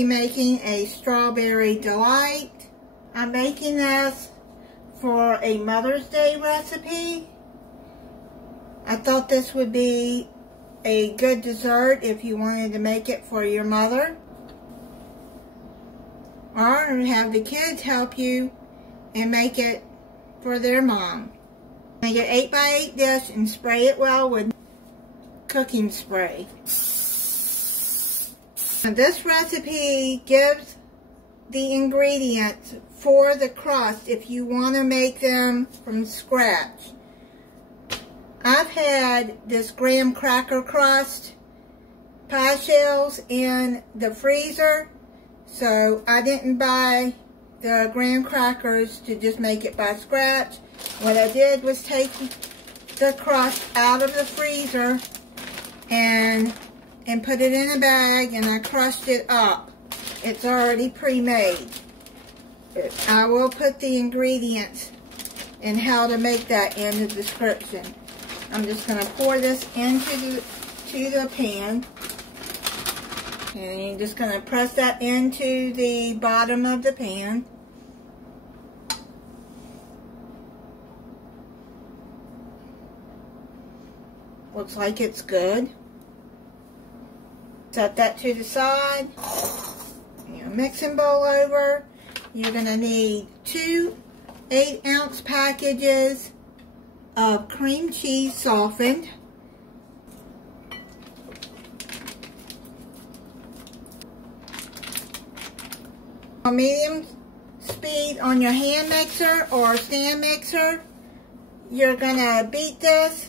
be making a strawberry delight. I'm making this for a Mother's Day recipe. I thought this would be a good dessert if you wanted to make it for your mother. Or have the kids help you and make it for their mom. Make an 8x8 dish and spray it well with cooking spray. Now this recipe gives the ingredients for the crust if you want to make them from scratch. I've had this graham cracker crust pie shells in the freezer, so I didn't buy the graham crackers to just make it by scratch. What I did was take the crust out of the freezer and put it in a bag, and I crushed it up. It's already pre-made. I will put the ingredients and how to make that in the description. I'm just going to pour this into the pan. And you're just going to press that into the bottom of the pan. Looks like it's good. Set that to the side. Your mixing bowl over. You're going to need 2 8-ounce packages of cream cheese softened. On medium speed on your hand mixer or stand mixer, you're going to beat this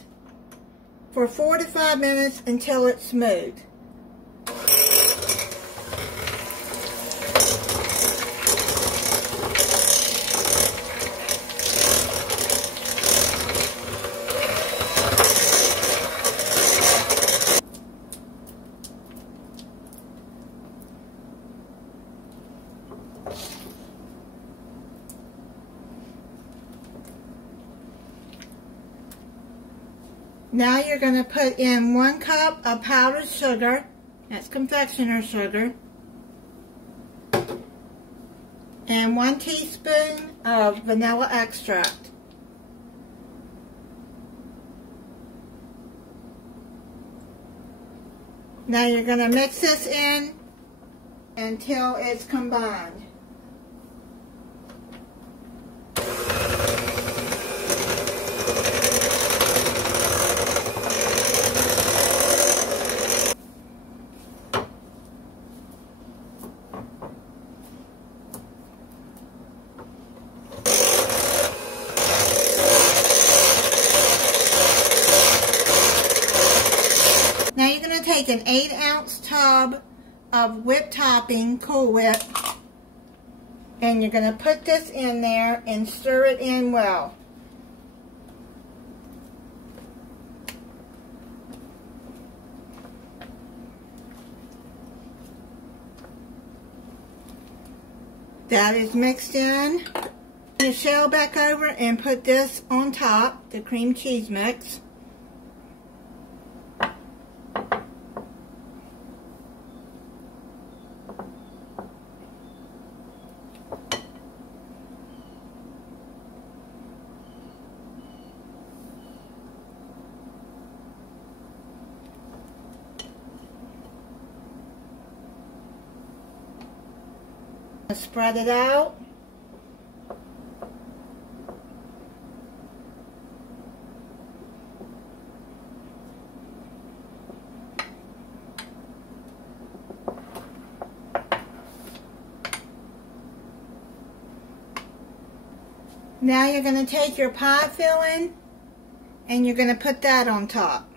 for 4 to 5 minutes until it's smooth. Now you're going to put in 1 cup of powdered sugar, that's confectioner sugar, and 1 teaspoon of vanilla extract. Now you're going to mix this in until it's combined. Now you're going to take an 8-ounce tub of whipped topping, Cool Whip, and you're going to put this in there and stir it in well. That is mixed in. The shell back over and put this on top, the cream cheese mix. Spread it out. Now you're going to take your pie filling and you're going to put that on top.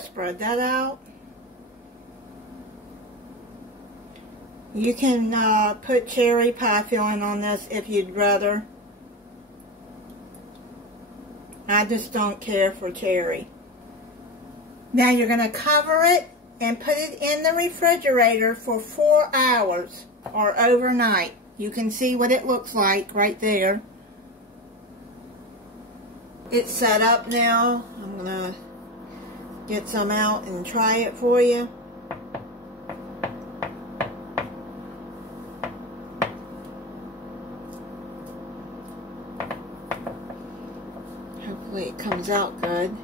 Spread that out. You can put cherry pie filling on this if you'd rather. I just don't care for cherry. Now you're going to cover it and put it in the refrigerator for 4 hours or overnight. You can see what it looks like right there. It's set up now. I'm going to get some out and try it for you. Hopefully it comes out good.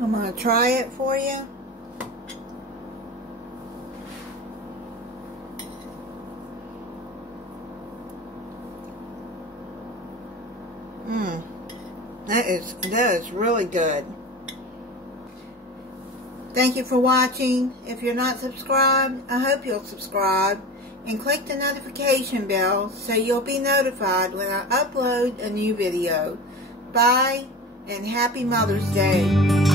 I'm going to try it for you. That is really good. Thank you for watching. If you're not subscribed, I hope you'll subscribe and click the notification bell so you'll be notified when I upload a new video. Bye and happy Mother's Day.